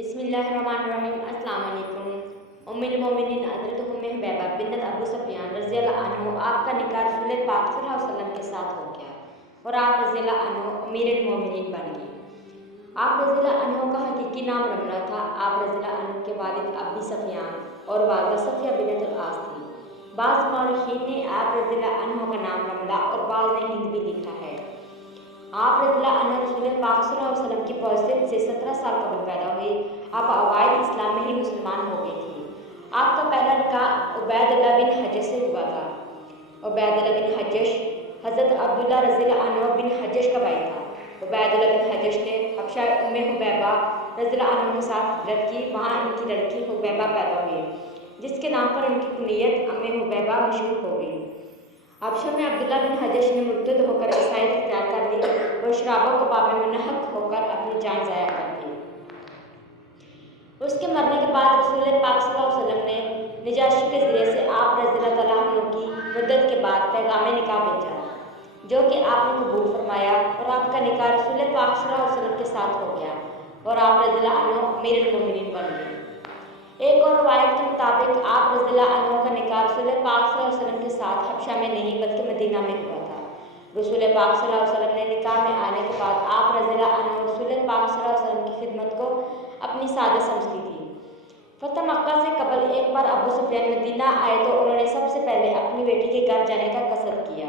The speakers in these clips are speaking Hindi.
बिस्मिल्लाहिर्रहमानिर्रहीम। अस्सलाम वालेकुम। उम्मुल मोमिनीन हज़रत उम्मे हुबैबा बिन्त अबू सुफ़ियान रज़ियल्लाहु अन्हु आपका निकाह रसूल पाक सल्लल्लाहु अलैहि वसल्लम के साथ हो गया और आप रज़ियल्लाहु अन्हु अमीरुल मोमिनीन बन गए। आप रज़ियल्लाहु अन्हु का हकीकी नाम रमला था। आप रज़ियल्लाहु अन्हु के वालिद अबी सुफ़ियान और वालिदा सफ़िया बिन्तुल आस थी। बाज़ मौरख़ीन ने आप रज़ियल्लाहु अन्हु का नाम रमला और बाज़ ने हिंद भी लिखा है। आप रज़ियल्लाहु अन्हु रसूल पाक सल्लल्लाहु अलैहि वसल्लम की पौसियत से 17 साल कबल पैदा हुए। आप अवाइल इस्लाम में ही मुसलमान हो गई थी। आपका पहला निकाह उबैदुल्लाह बिन हजश से हुआ था। उबैदुल्लाह बिन हजश हज़रत अब्दुल्लाह रज़ियल्लाहु अन्हु बिन हजश का भाई था। उबैदुल्लाह बिन हजश ने हबशा उम्मे हुबैबा रज़ियल्लाहु अन्हा के साथ हिजरत की। वहाँ इनकी लड़की हुबैबा पैदा हुई, जिसके नाम पर इनकी कुनियत उम्मे हुबैबा मशहूर हो गई। हबशा में अब्दुल्लाह बिन हजश ने मुर्तद होकर ईसाईयत इख्तियार कर ली और शराबों के बाबे में नहक होकर अपनी जान ज़ाया कर दी। उसके मरने के बाद रसूल पाक सल्लल्लाहु अलैहि वसल्लम ने निजाशी के ज़रिए से आप रज़ियल्लाहु अन्हु की मुद्दत के बाद पैगाम निकाह भेजा, जो कि आपने कबूल फरमाया और आपका निकाह रसूल पाक सल्लल्लाहु अलैहि वसल्लम के साथ हो गया और आप रज़ियल्लाहु अन्हु अमीरुल मोमिनीन बन गए। एक और रवायत के मुताबिक आप रज़ियल्लाहु अन्हु का निकाह रसूल पाक सल्लल्लाहु अलैहि वसल्लम के साथ हबशा में नहीं बल्कि मदीना में हुआ था। रसूल पाक सल्लल्लाहु अलैहि वसल्लम ने निकाह में आने के बाद आप रज़ियल्लाहु अन्हु रसूल पाक सल्लल्लाहु अलैहि वसल्लम की खिदमत को अपनी सादत समझती थी। फतह मक्का से कबल एक बार अबू सुफियान मदीना आए तो उन्होंने सबसे पहले अपनी बेटी के घर जाने का कसद किया।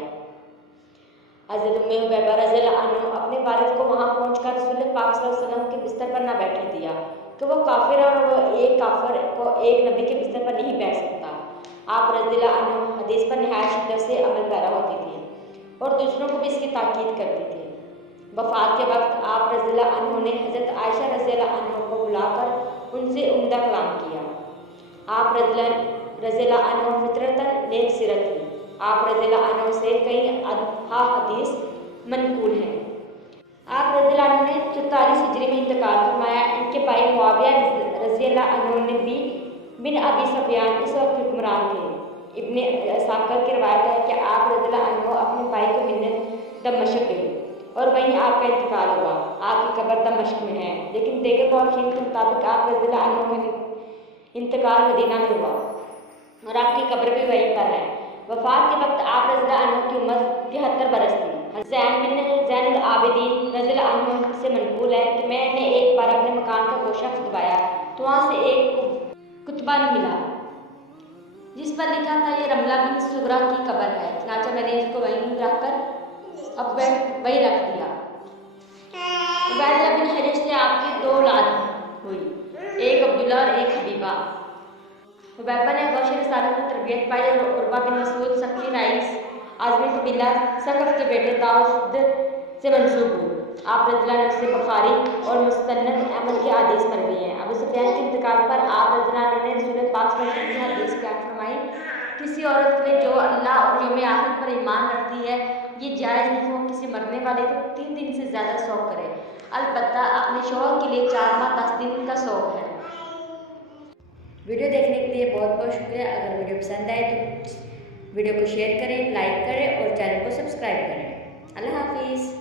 हज़रत उम्मे हुबैबा रज़ियल्लाहु अन्हु अपने वालिद को वहाँ पहुँचकर रसूल पाक सल्लल्लाहु अलैहि वसल्लम के बिस्तर पर न बैठने दिया कि वो काफिर है और वो एक काफिर को एक नबी के बिस्तर पर नहीं बैठ सकता। आप रज़ियल्लाहु अन्हु हदीस पर निहायत शिद्दत से अमल पैरा होती थी और दूसरों को भी इसकी ताकीद करती थी। वफ़ात के वक्त आप रज़ियल्लाहु अन्हु ने हज़रत आयशा रज़ियल्लाहु अन्हु को बुलाकर उनसे उम्दा कलाम किया। आप रज़ियल्लाहु अन्हु फितरतन नेक सीरत थी। आप रज़ियल्लाहु अन्हु से कई हदीस मनकूल हैं। आप रज़ियल्लाहु अन्हु ने 44 हिजरी में इंतकाल फरमाया। इनके भाई मुआविया रज़ियल्लाहु अन्हु ने भी बिन अबी सुफियान इस वक्त हुक्मरान थे। इब्ने साकर की रवायत है कि आप रज़ियल्लाहु अन्हु अपने भाई को मिलने दमिश्क गए और वहीं आपका इंतकाल हुआ। आपकी कब्र दमिश्क में है, लेकिन दीगर मौरख़ीन के मुताबिक आप रज़ियल्लाहु अन्हु का इंतकाल मदीना में हुआ और आपकी कब्र भी वहीं पर है। वफ़ात के वक्त आप रज़ियल्लाहु अन्हु की उम्र 73 बरस थी। ज़ैनुल आबिदीन रज़ियल्लाहु अन्हु से मनकूल है कि मैंने एक बार अपने मकान का गोशा खुदवाया तो वहाँ से एक कुतबा मिला जिस पर लिखा था ये रमला बिन सुगरा की कब्र है। चनाचा मैंने इसको वहीं रखकर अब वहीं रख दिया। उबैदुल्लाह बिन हजश से आपकी 2 औलाद हुई, एक अब्दुल्लाह और एक हबीबा। हुबैबा ने गौश रिसालत में तरबियत पाई और उर्वा बिन मसूद सकी राइस आज़मी कबीला सकफ के बेटे दाऊद से मंसूब हुए। आप रज़ियल्लाहु अन्हु से बुखारी और मुस्तनद अहमद की हदीस मरवी हैं। अबू सुफियान के इंतकाल पर आप रज़ियल्लाहु अन्हु ने रसूल पाक सल्लल्लाहु अलैहि वसल्लम की हदीस बयान फरमाई, किसी औरत के लिए जो अल्लाह और यौम आखिर पर ईमान रखती है ये जायज़ नहीं हो किसी मरने वाले को 3 दिन से ज़्यादा शौक करे, अलबत्ता अपने शौहर के लिए 4 माह 10 दिन का शौक है। वीडियो देखने के लिए बहुत बहुत शुक्रिया। अगर वीडियो पसंद आए तो वीडियो को शेयर करें, लाइक करें और चैनल को सब्सक्राइब करें। अल्लाह हाफिज़।